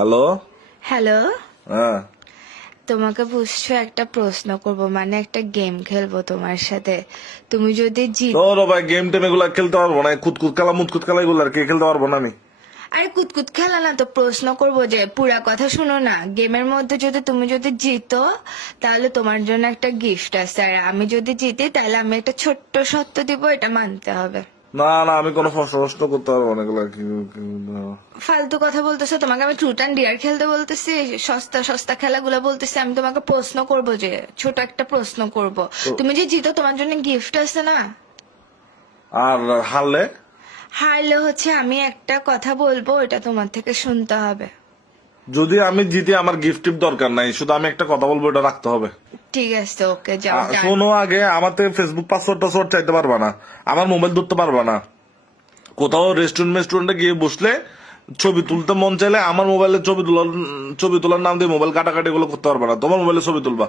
Hello? Hello? হ্যাঁ। তোমাকে বুঝছ একটা প্রশ্ন করব মানে একটা গেম খেলব তোমার সাথে। তুমি যদি জিত তোর ভাই গেম টেম এগুলা খেলতে পারব না কুতকুত খেলা মুতকুত খেলা এগুলো আর কি খেলতে পারব না আমি। আরে কুতকুত খেলা না তো প্রশ্ন করব যে পুরা কথা শুনো না গেমের মধ্যে যদি তুমি যদি জিতো তাহলে তোমার জন্য একটা গিফট আছে। আর আমি যদি জিতি তাহলে আমি একটা ছোট্ট সত্য দিব এটা মানতে হবে। না না আমি কোনো করতে পারব এগুলা না। ফালতু কথা বলতেছো তোমাকে আমি ট্রুট অ্যান্ড ডিয়ার খেলতে বলতেছি সস্তা সস্তা খেলাগুলো বলতেছি আমি তোমাকে প্রশ্ন করব যে ছোট একটা প্রশ্ন করব। তুমি যে জিতো তোমার জন্য গিফট আছে না? আর হারলে? হারলে হচ্ছে আমি একটা কথা বলব এটা তোমার থেকে শুনতে হবে। যদি আমি জিতে আমার গিফট টিপ দরকার নাই। শুধু আমি একটা কথা বলব এটা রাখতে হবে। ঠিক আছে ওকে যাও শোনো আগে আমার থেকে ফেসবুক পাসওয়ার্ড টাসওয়ার্ড চাইতে পারবা না। আমার মোবাইল ধরতে পারবা না। কোথাও রেস্টুরেন্ট রেস্টুরেন্টে গিয়ে বসলে ছবি তুলতে মন চাইলে আমার মোবাইলে ছবি তোলার ছবি তোলার নাম দিয়ে মোবাইল কাটাকাটি এগুলো করতে পারবা না। তোমার মোবাইলে ছবি তুলবা।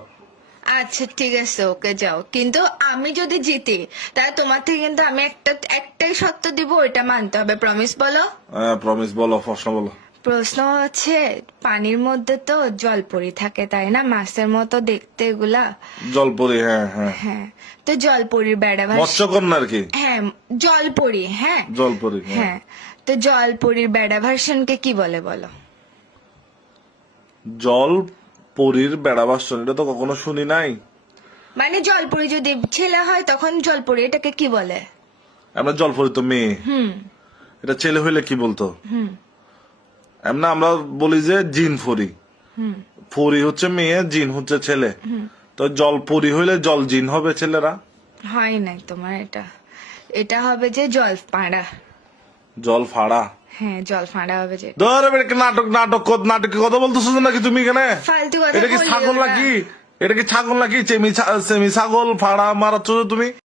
আচ্ছা ঠিক আছে ওকে যাও। কিন্তু আমি যদি জিতি তাহলে তোমার থেকে কিন্তু আমি একটা একটাই সত্য দিব ওইটা মানতে হবে। প্রমিস বলো? হ্যাঁ প্রমিস বলো প্রশ্ন বলো। প্রশ্ন হচ্ছে পানির মধ্যে তো জলপরি থাকে তাই না? মাছের মতো দেখতে এগুলা। জলপরি হ্যাঁ হ্যাঁ। হ্যাঁ। তো জলপরির বেড়া ভাস মৎস্যকন্যা আর কি? হ্যাঁ জলপরি হ্যাঁ। জলপরি হ্যাঁ। হ্যাঁ। তো জলপরির বেড়া ভার্সনকে কি বলে বলো? জল পরীর বেড়া বাসন এটা তো কখনো শুনি নাই। মানে জলপরি যদি ছেলে হয় তখন জলপরি এটাকে কি বলে? আমরা জলপরি তো মেয়ে। হুম। এটা ছেলে হইলে কি বলতো? হুম। এমনি আমরা বলি যে জিন ফরি। ফরি হচ্ছে মেয়ে জিন হচ্ছে ছেলে। তো জল পরি হইলে জল জিন হবে ছেলেরা? হয় নাই তোমার এটা। এটা হবে যে জল পাড়া জল ফাড়া? হ্যাঁ জল ফাঁড়া হবে যে। ধরে কি নাটক নাটক কথা বলতেছো নাকি তুমি এখানে? ফালতু কথা এটা কি ছাগল নাকি? এটা কি ছাগল নাকি? সেমি ছাগল ফাড়া মারাচ্ছ তুমি?